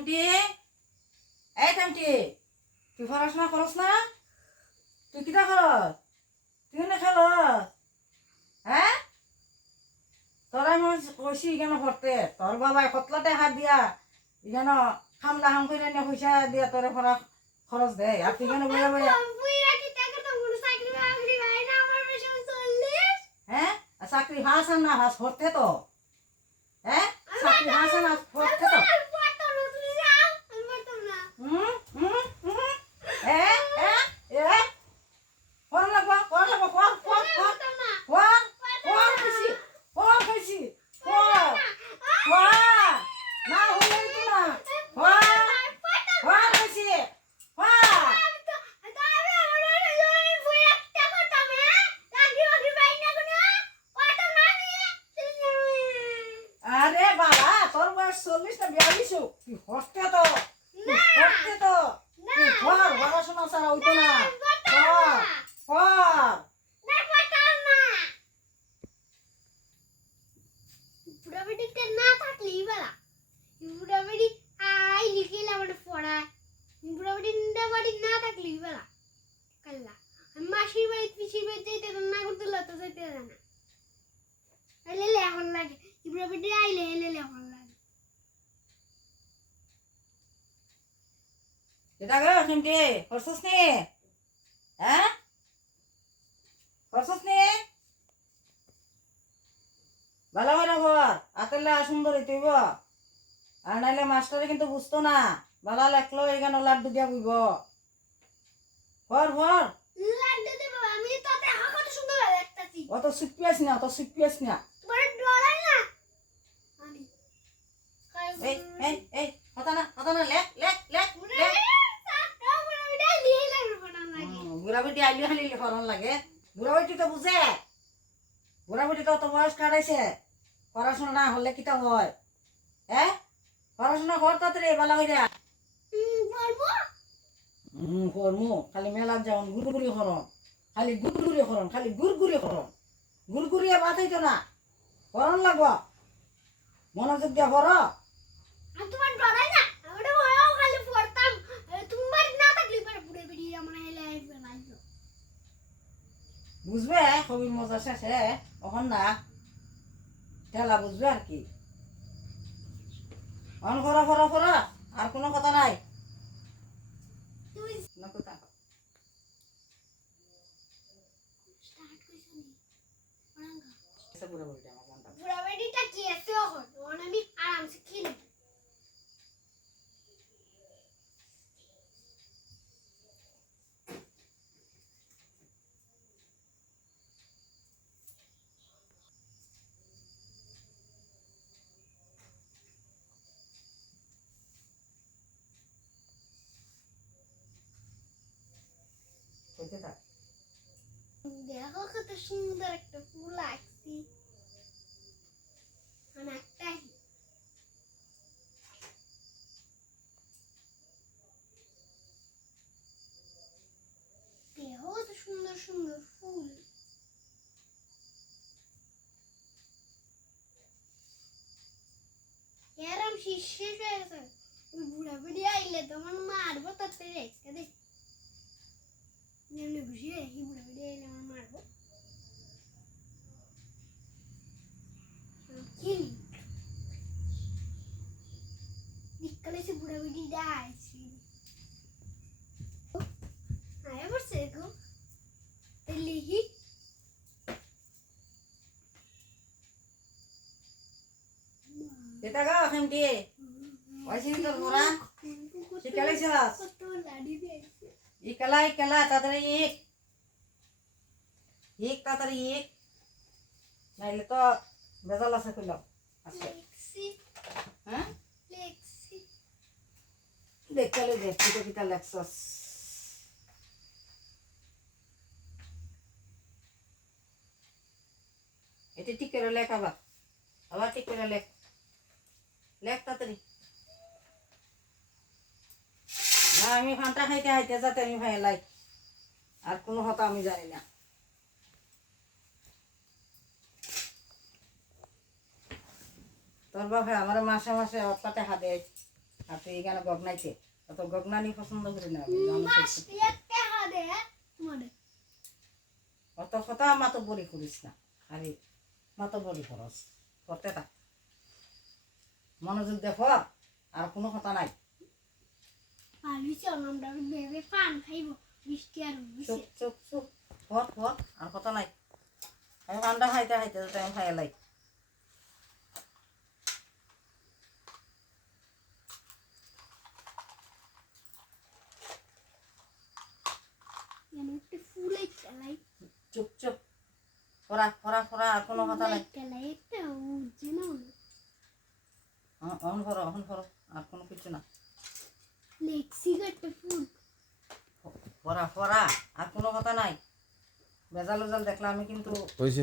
থামটি এই থামটি তুই পড়াশোনা করস না তুই কিটা করস তুই না খেল হ্যাঁ তোরাই মনে কইছি কেন পড়তে তোর বাবা কতলাতে হাত দিয়া কেন খামলা হাম করে নিয়ে পয়সা দিয়া তোরে পড়া খরচ দেয় আর তুই কেন বইয়া বইয়া হ্যাঁ চাকরি হাস আর না হাস পড়তে তো হ্যাঁ চাকরি হাস আর না পড়তে তো আরে বাবা তোর বয়স 40 না 42 তুই হস্তে তো হস্তে তো পড় পড়াশোনা ছাড়া হইতো না পড় বুড়াবেটিটা না থাকলেই বালা বুড়াবেটি আই লিখিলে আমার পড়া বুড়াবেটিটা বাড়ি না থাকলেই বালা কাল্লা আমি মাসির বাড়ি পিসির বাড়ি যাইতে না করতে লতো যাইতে না আইলে এখন লাগে বুড়াবেটি আইলে এখন লাগে এটা গো শুনতে করছস নি হ্যাঁ করছস নি ভালো করে পড় আতেলা সুন্দর হইতেইব আর নাইলে মাস্টারে কিন্তু বুঝতো না ভালো লেখলো এখানে লাড্ডু দিয়া বুইব পড় পড় লাড্ডু দেব আমি তোতে কত সুন্দর দেখতাছি অত সুপিয়াস না তোমার ডরাই না আমি এই কথা না লেখ বুড়াবেটি আইলি খালি লিখরণ লাগে বুড়াবেটি তো বুঝে বুড়াবেটি তো বয়স কাটাইছে পড়াশোনা না হলে কিটা হয় হ্যাঁ পড়াশোনা কর তাড়াতাড়ি ভালো হইরা করমু খালি মেলার যাওন গুড়গুড়ি করন খালি গুড়গুড়িয়ে বাদ হইতো না করন লাগবো মনোযোগ দিয়া পড় আমি তোমার ডরাই না আমি ভয়ও খালি পড়তাম তোমার না থাকলে পরে বুড়ে বেরিয়ে আমার হেলে আইবে না বুঝবে কবির মজা শেষে তখন না ঠেলা বুঝবে আর কি অন করা আর কোনো কথা নাই তুমি না কথা স্টার্ট কইছনি বুড়া বেরিটা কি আছে এখন আমি আরামসে খেলি দেখো কত সুন্দর একটা ফুল আঁকছি আমি একটাই দেখো কত সুন্দর সুন্দর ফুল এরম শেষ হয়ে গেছে ওই বুড়া বুড়ি আইলে তোমার মারবো তাতে রেখে দে এমনি খুশি রেখি বুড়া বুড়ি আইলে আমার মারবো কিনি দিককালে সে বুড়া বুড়ি ডাইছি আয় বসে গো লিহি এটা গা খামটি ওইসি তো মোরা শিকালে যাস কত লাডি দিয়েছে ইকালা তাড়াতাড়ি তাড়াতাড়ি নাইলে তো বেজাল আছে কইল আচ্ছা লেক্সি হ্যাঁ লেক্সি দেখলে দেখ কিটা লেখছস এটা ঠিক করে লেখ আবার ঠিক করে লেখ তাড়াতাড়ি না আমি ফান্টা খাইতে যাতে আমি ভাই লাই আর কোনো কথা আমি জানি না তোর বাপে আমার মাসে মাসে অটপাতে হাতে আর তুই এখানে গগনাইতে অত গগনানি পছন্দ করি না আমি, মাস একটা হাদে তোমারে অত কথা মাতো বড়ি করিস না আরে মাতো বড়ি খরচ করতে থাক মনোযোগ দেখো আর কোনো কথা নাই ভালোই চল আমরা বেবে পান খাইব বৃষ্টি আর চুপ চুপ চুপ হট হট আর কথা নাই আমি পান্ডা খাইতে খাইতে টাইম খাই লাই যেন একটু ফুলে খেলাই চুপ চুপ ফরা ফরা ফরা আর কোনো কথা নাই খেলাই একটা উঠছে না অন করো আর কোনো কিছু না লেক্সি একটা ফুল ফরা ফরা আর কোনো কথা নাই ভেজাল ভেজাল দেখলে আমি কিন্তু